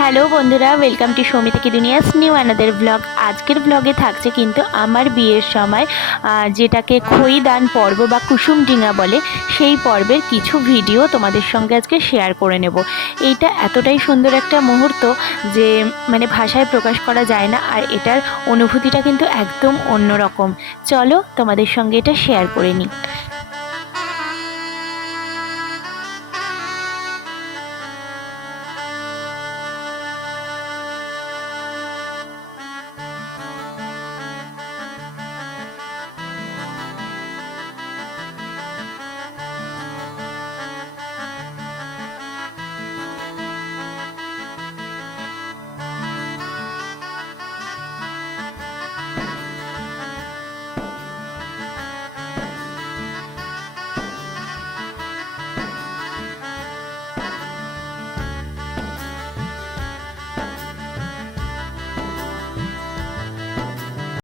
Hello বন্ধুরা welcome to সমি থেকে দুনিয়াস new আনাদের blog আজকের ব্লগে থাকছে কিন্তু আমার বিয়ের সময় যেটাকে খইদান পর্ব বা কুসুম ডিঙা বলে, সেই পর্বের কিছু ভিডিও তোমাদের সঙ্গে আজকে শেয়ার করে নেব। এইটা এতটাই সুন্দর একটা মুহূর্ত যে মানে ভাষায় প্রকাশ করা যায় না, আর এটার অনুভূতিটা কিন্তু একদম অন্যরকম। চলো তোমাদের সঙ্গে এটা শেয়ার করে নিই।